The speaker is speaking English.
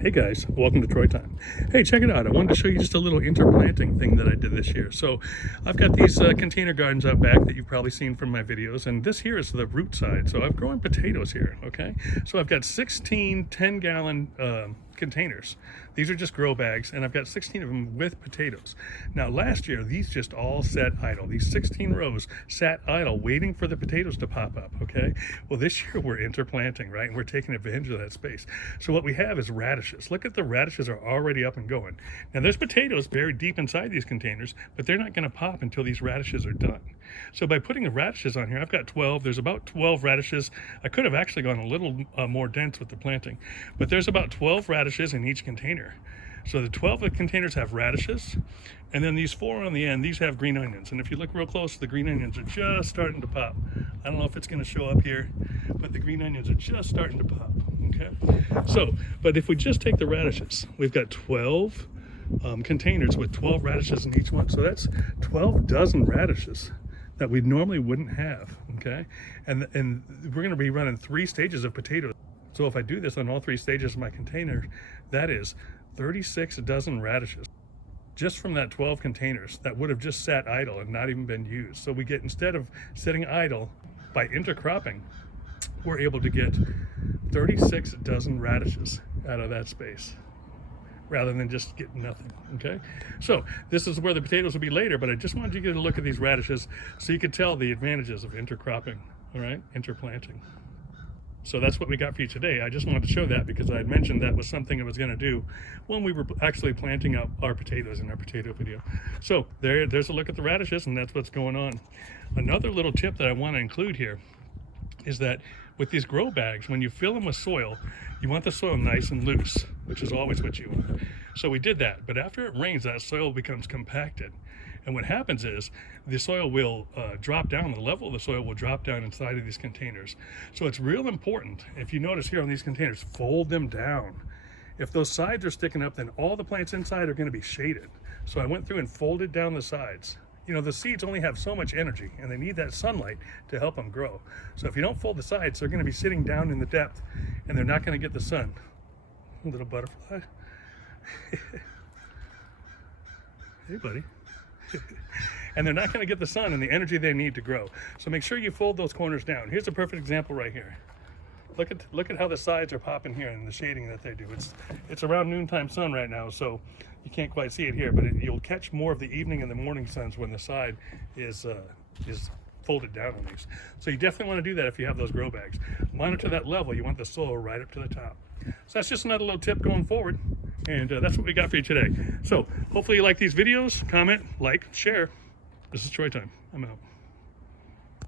Hey guys, welcome to Troy Time. Hey, check it out. I wanted to show you just a little interplanting thing that I did this year. So I've got these container gardens out back that you've probably seen from my videos, and this here is the root side. So I've grown potatoes here, okay? So I've got 16 10-gallon containers. These are just grow bags, and I've got 16 of them with potatoes. Now last year, these just all sat idle. These 16 rows sat idle, waiting for the potatoes to pop up, okay? Well, this year we're interplanting, right? And we're taking advantage of that space. So what we have is radishes. Look at the radishes are already up and going. Now there's potatoes buried deep inside these containers, but they're not gonna pop until these radishes are done. So by putting the radishes on here, I've got 12, there's about 12 radishes. I could have actually gone a little more dense with the planting, but there's about 12 radishes in each container. So the 12 containers have radishes, and then these 4 on the end, these have green onions. And if you look real close, the green onions are just starting to pop. I don't know if it's gonna show up here, but the green onions are just starting to pop, okay? So, but if we just take the radishes, we've got 12 containers with 12 radishes in each one. So that's 12 dozen radishes that we normally wouldn't have, okay? And we're gonna be running 3 stages of potatoes. So if I do this on all 3 stages of my container, that is 36 dozen radishes just from that 12 containers that would have just sat idle and not even been used. So we get, instead of sitting idle, by intercropping, we're able to get 36 dozen radishes out of that space, rather than just getting nothing, okay? So this is where the potatoes will be later, but I just wanted you to get a look at these radishes so you could tell the advantages of intercropping, all right, interplanting. So that's what we got for you today. I just wanted to show that because I had mentioned that was something I was gonna do when we were actually planting out our potatoes in our potato video. So there's a look at the radishes, and that's what's going on. Another little tip that I wanna include here is that with these grow bags, when you fill them with soil, you want the soil nice and loose, which is always what you want. So we did that, but after it rains, that soil becomes compacted. And what happens is the soil will drop down, the level of the soil will drop down inside of these containers. So it's real important, if you notice here on these containers, fold them down. If those sides are sticking up, then all the plants inside are gonna be shaded. So I went through and folded down the sides. You know, the seeds only have so much energy and they need that sunlight to help them grow. So if you don't fold the sides, they're gonna be sitting down in the depth and they're not gonna get the sun. Little butterfly. Hey, buddy. And they're not gonna get the sun and the energy they need to grow. So make sure you fold those corners down. Here's a perfect example right here. Look at how the sides are popping here and the shading that they do. It's around noontime sun right now, so you can't quite see it here, but you'll catch more of the evening and the morning suns when the side is folded down on these. So you definitely want to do that if you have those grow bags. Monitor that level. You want the soil right up to the top. So that's just another little tip going forward, and that's what we got for you today. So hopefully you like these videos. Comment, like, share. This is Troy Time. I'm out.